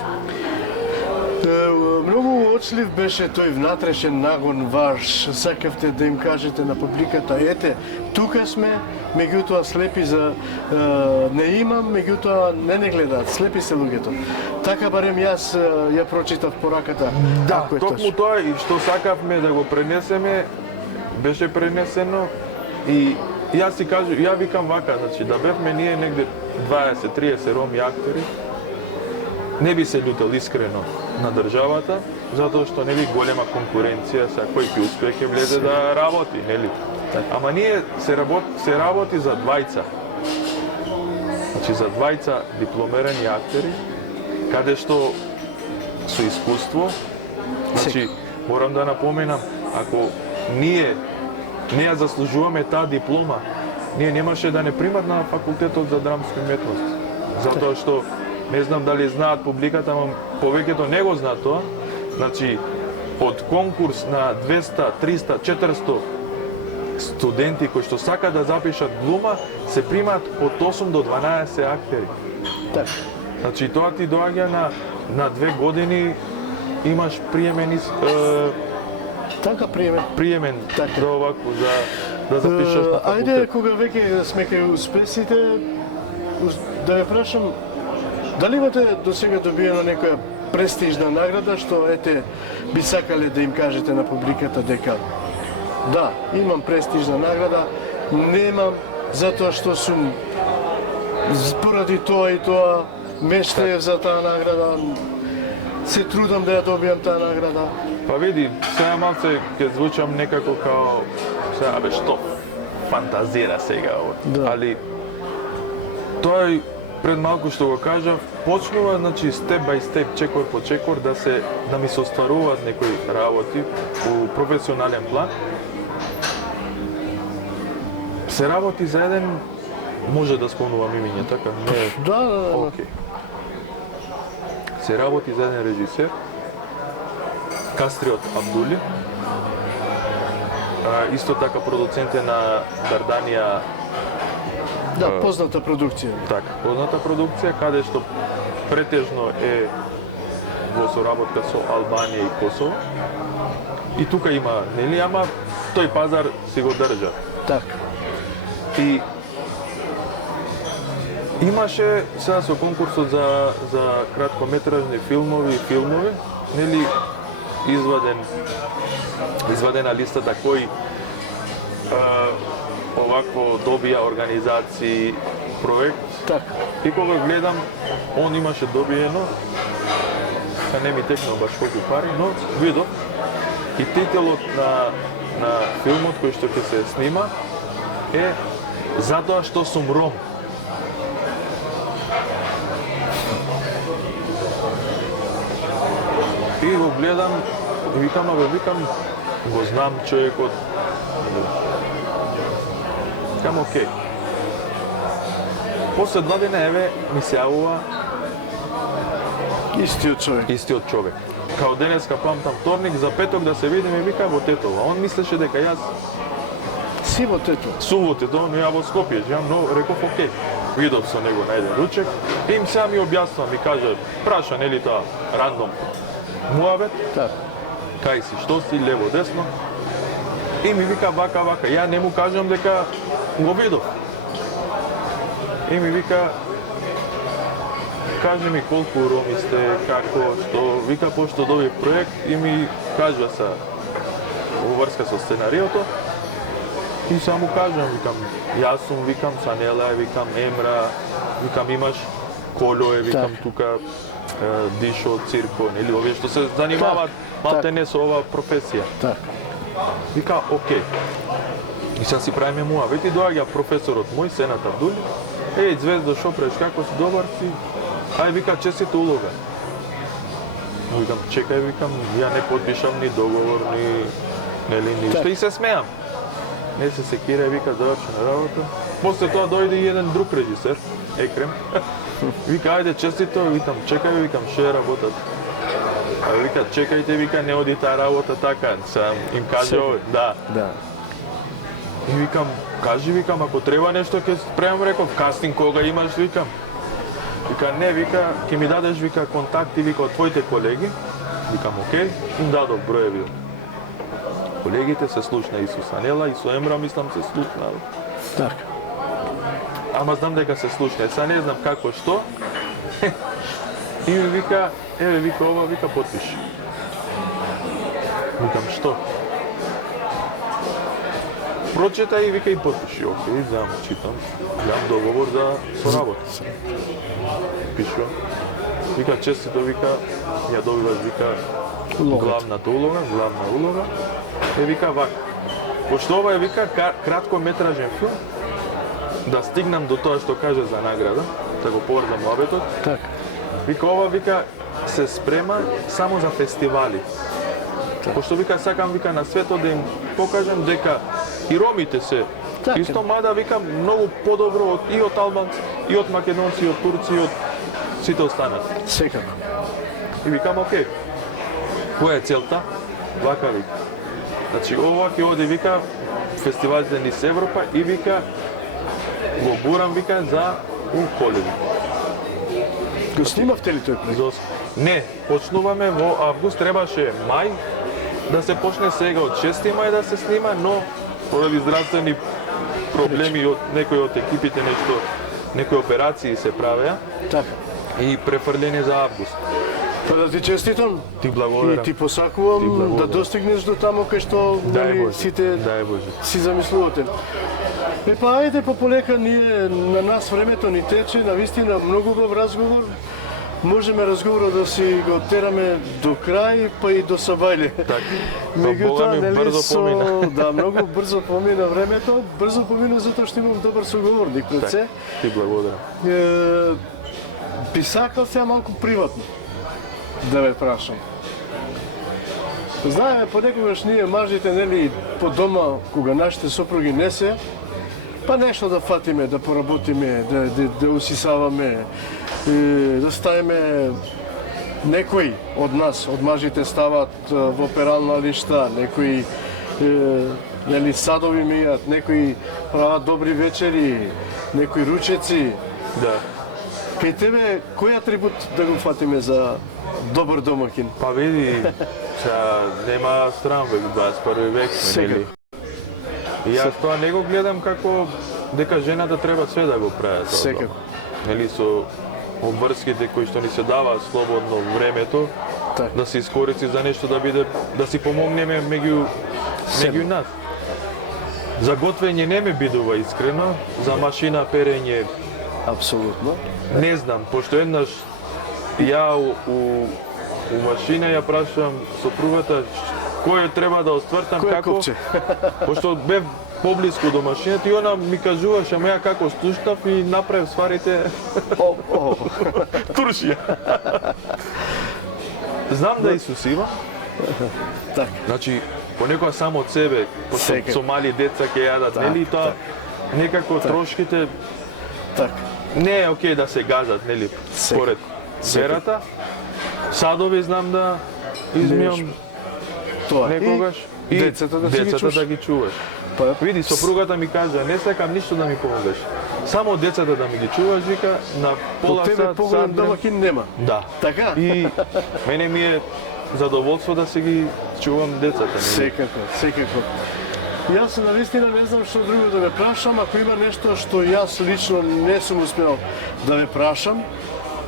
Многу уочлив беше тој внатрешен нагон ваш. Сакавте да им кажете на публиката, ете, тука сме, меѓутоа слепи за не имам, меѓутоа не гледаат, слепи се луѓето. Така барем јас ја прочитав пораката. да, ако е токму точно. тоа и што сакавме да го пренесеме, беше пренесено и јас си кажу, ја викам вака, значи да бевме ние негде 20-30 роми актери, не би се љутел искрено на државата, затоа што нели голема конкуренција, са кој ќе успее ќе влезе да работи, нели? Ама ние се работи за двајца. Значи за двајца дипломирани актери, каде што со искуство, значи морам да напоменам, ако ние не ја заслужуваме таа диплома, ние немаше да не примат на факултетот за драмска уметност. Затоа што не знам дали знаат публиката, ама повеќето не го знаат тоа. Значи, од конкурс на 200, 300, 400 студенти кои што сакаат да запишат глума, се примаат од 8 до 12 актери. Так. Значи, тоа ти доаѓа на 2 години, имаш Така приемен Така. за овако, да запишаш на факултет. Ајде, кога веќе сме кај успесите, да ја прашам, дали имате до сега добиено некоја престижна награда, што ете би сакале да им кажете на публиката дека да, имам престижна награда, немам затоа што сум поради тоа и тоа мештаев за таа награда, се трудам да ја добијам таа награда. Па види, сега малце ќе звучам некако као, сега бе што, фантазира сега ово. Да. Али, тој пред малку што го кажав, почнува, значи, степ бај степ, чекор по чекор, да ми се остваруваат некои работи у професионален план. Се работи за еден, може да спомнувам имиња, така? Не, Да. окей. Се работи за еден режисер, Кастриот Абдули, исто така продуцент е на Дарданија. Да, позната продукција. Така, позната продукција, каде што претежно е во соработка со Албанија и Косово. И тука има, нели, ама тој пазар си го држа. Така. И имаше сега со конкурсот за краткометражни филмови, нели, извадена листата кои овакво добија организации проект. Така. И кога гледам, он имаше добиено, не ми текнал баш колку пари, но видов и тителот на филмот кој што ќе се снима е "Затоа што сум ром". И го гледам, викам, го знам човекот. Викам, окей. После 2 дена, еве, ми се јавува истиот човек. Као денеска памтам вторник, за петок да се видиме, вика во Тетово. Он мислеше дека јас Си во Тетово. сум во Тетово, но ја во Скопје живеам, но реков окей. Видов со него на еден ручек и им сега ми објаснува, ми каже, праша, нели тоа, рандом муабет, Така. кај си, што си, лево, десно. И ми вика вака, ја не му кажам дека го видов. И ми вика, кажи ми колку роми сте, како, што, вика, пошто доби проект и ми кажа са врска со сценариото. И само кажам, викам, јас сум, викам, Санела, викам, Емра, викам, имаш Коло, викам, Так. тука, Дишо, Цирко, нели, овие што се занимаваат малтене со ова професија. Так. Вика, окей. И сега си правиме муавет и доаѓа професорот мој, Сенат Абдули. Еј, Звездо, шо правиш, како си, добар си? Ај, вика, честита улога. Викам, чекај, викам, ја не подпишам ни договор, ни, нели, ништо. И се смеам. Не се секира, вика, завршена работа. После тоа дојде и еден друг режисер, Екрем. Вика, ајде, честито, викам, чекај, викам, ше е работат. А вика, чекајте, вика, не оди таа работа така. Сам им кажа, да. Да. И викам, кажи, викам, ако треба нешто, ќе спремам, реков, кастинг кога имаш, викам. Вика, не, вика, ќе ми дадеш, вика, контакти, вика, од твоите колеги. Викам, окей, им дадов броеви. Колегите се слушна и со Санела, и со Емра, мислам, се слушна. Так. Ама знам дека се слушна. Сега не знам како, што. И ми вика, еве, вика, ова, вика, потпиши. Викам, што? Прочета и вика и потпиши. Окей, знам, читам. Гледам договор за соработа. Пишувам. Вика, честито, вика, ја добиваш, вика, главната улога. Е, вика, вака. Пошто ова е, вика, краткометражен филм, да стигнам до тоа што кажа за награда, да го поврзам муабетот. Так. Вика, ова, вика, се спрема само за фестивали. Пошто, вика, сакам, вика, на светот да им покажам дека и ромите се Така. исто, мада, вика, многу подобро и од албанци, и од македонци, и од турци, и од сите останати. Секако. И викам, окей, која е целта? Вака, вика. Значи, ова ќе оди, вика, фестивалите низ Европа и, вика, го бурам, вика, за у Холивуд. Го снимавте ли тој проект? Не, почнуваме во август, требаше мај да се почне сега од 6 мај да се снима, но поради здравствени проблеми од некои од екипите нешто, некои операции се правеа Така. и префрлени за август. Па да ти честитам. Ти И благодарам. ти посакувам да благодарам. достигнеш до тамо кај што Дај нели, Боже, сите дај Боже. си замислувате. И па ајде полека ние на нас времето ни тече, на вистина многу убав разговор. Можеме разговорот да си го тераме до крај, па и до сабајле. Така. Бога ми брзо помина. Да, многу брзо помина времето. Брзо помина затоа што имам добар соговорник пред се. Ти благодарам. Би сакал сега малку приватно да ве прашам. Знаеме, понекогаш ние мажите, нели, по дома, кога нашите сопруги не се, па нешто да фатиме, да поработиме, да усисаваме, да ставиме некои од нас, од мажите стават во перална лишта, некои нели, садови мејат, некои прават добри вечери, некои ручеци. Да. Кај тебе, кој атрибут да го фатиме за добар домакин? Па види, нема стран век, 21 век сме, Сега. нели? И јас тоа не го гледам како дека жената треба све да го прави. Секако. Нели, со обврските кои што ни се дава слободно времето, Така. да се искористи за нешто да биде, да си помогнеме меѓу нас. За готвење не ме бидува искрено, за машина перење Апсолутно. не знам, пошто еднаш ја у машина ја прашам сопругата кој треба да оствртам Кој е како, копче? пошто бев поблиску до машината и она ми кажуваше, ама ја како стушнав и направив сварите О, туршија. Знам да Исусива, така. значи понекогаш само од себе, пошто Секако. со мали деца ќе јадат, Так, нели, тоа некако трошките Така. не е окей да се газат, нели, според верата. Садови знам да измијам Тоа. некогаш И децата да си ги чуваш. да ги чуваш. Па, Види, сопругата ми кажа, не сакам ништо да ми помогаш. Само децата да ми ги чуваш, вика, на по пола тебе сат, поголем сат, домакин нема. Да. Така? И мене ми е задоволство да се ги чувам децата. нели? Секако, секако. Јас навистина не знам што друго да ве прашам, ако има нешто што јас лично не сум успеал да ве прашам,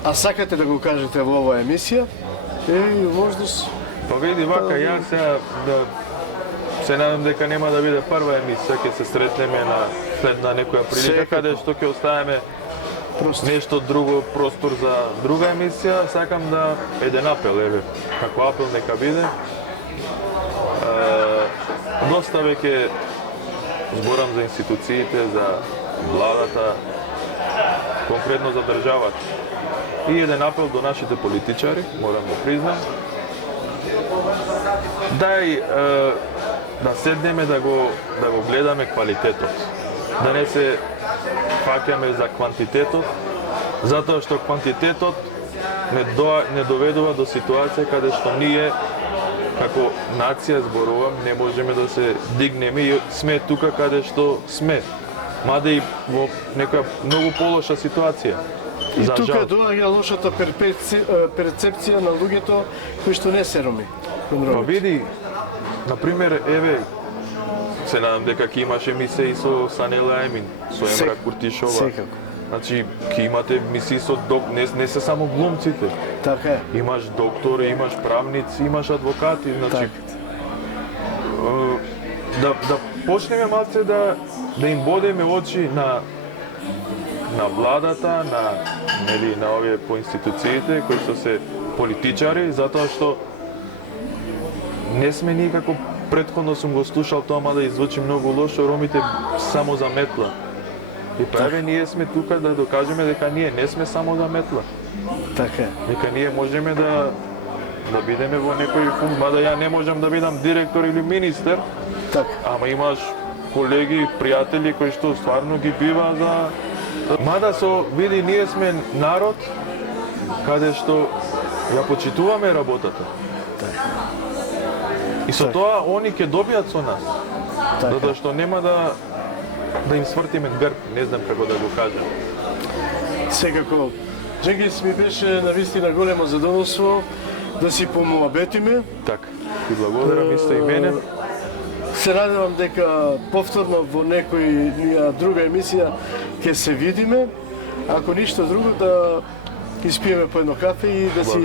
а сакате да го кажете во оваа емисија, можеш. Па види вака, јас сега да се надам дека нема да биде прва емисија, ќе се сретнеме на следна некоја прилика, каде што ќе оставиме нешто друго, простор за друга емисија. Сакам да еден апел, еве, како апел нека биде. Доста веќе зборам за институциите, за владата, конкретно за државата. И еден апел до нашите политичари, морам да признам. Дај да седнеме да го гледаме квалитетот. Да не се фаќаме за квантитетот, затоа што квантитетот не доведува до ситуација каде што ние како нација, зборувам, не можеме да се дигнеме и сме тука каде што сме. Мада и во некоја многу полоша ситуација. И тука доаѓа лошата перцепција на луѓето кои што не се роми. Па види, например, еве, се надам дека ќе имаш емисија и со Санела Емин, со Емра Куртишова. Секако. Значи, ќе имате емисии со не се само глумците. Така е. Имаш доктори, имаш правници, имаш адвокати, значи да почнеме малце да им бодеме очи на владата, на овие по институциите кои што се политичари, затоа што не сме никако, предходно сум го слушал тоа, мада извучи многу лошо, ромите само за метла. И па еве ние сме тука да докажеме дека ние не сме само за метла. Така. Дека ние можеме да бидеме во некој функција, мада ја не можам да бидам директор или министер. Така. Ама имаш колеги, пријатели кои што стварно ги бива за. Мада види, ние сме народ каде што ја почитуваме работата. Така. И со тоа они ќе добијат со нас. Затоа што нема да им свртиме грб, не знам како да го кажам. Секако, Дженгис, ми беше навистина големо задоволство да си помуабетиме. Така, ти благодарам исто и мене. Се надевам дека повторно во некоја друга емисија ќе се видиме. Ако ништо друго, да испиеме по едно кафе и да си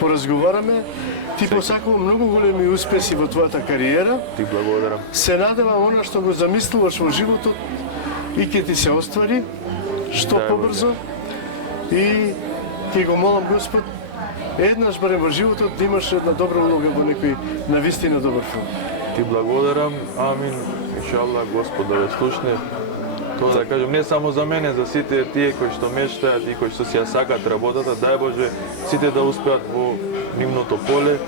поразговараме. Ти посакувам многу големи успеси во твојата кариера. Ти благодарам. Се надевам она што го замислуваш во животот и ќе ти се оствари што побрзо. И ќе го молам Господ еднаш барем во животот да имаш една добра улога во некој навистина добар филм. Ти благодарам, амин, иншалла Господ да ве слушне. Тоа да кажам не само за мене, за сите тие кои што мечтаат и кои што си ја сакаат работата, дај Боже сите да успеат во нивното поле.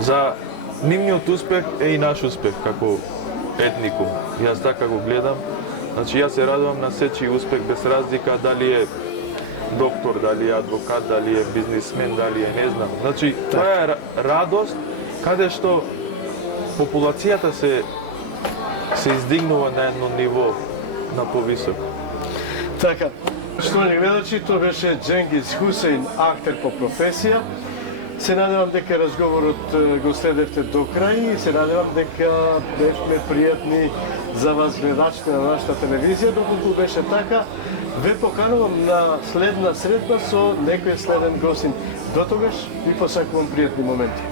За нивниот успех е и наш успех како етникум. Јас така го гледам. Значи јас се радувам на сечи успех без разлика дали е доктор, дали е адвокат, дали е бизнисмен, дали е не знам. Значи тоа е радост каде што популацијата се издигнува на едно ниво на повисок. Така, шtovani гледачи, тоа беше Дженгис Хусейн, актер по професија. Се надевам дека разговорот го следевте до крај и се надевам дека бевме пријатни за вас гледачите на нашата телевизија. Доколку беше така, ве поканувам на следна сретна со некој следен гостин. До тогаш ви посакувам пријатни моменти.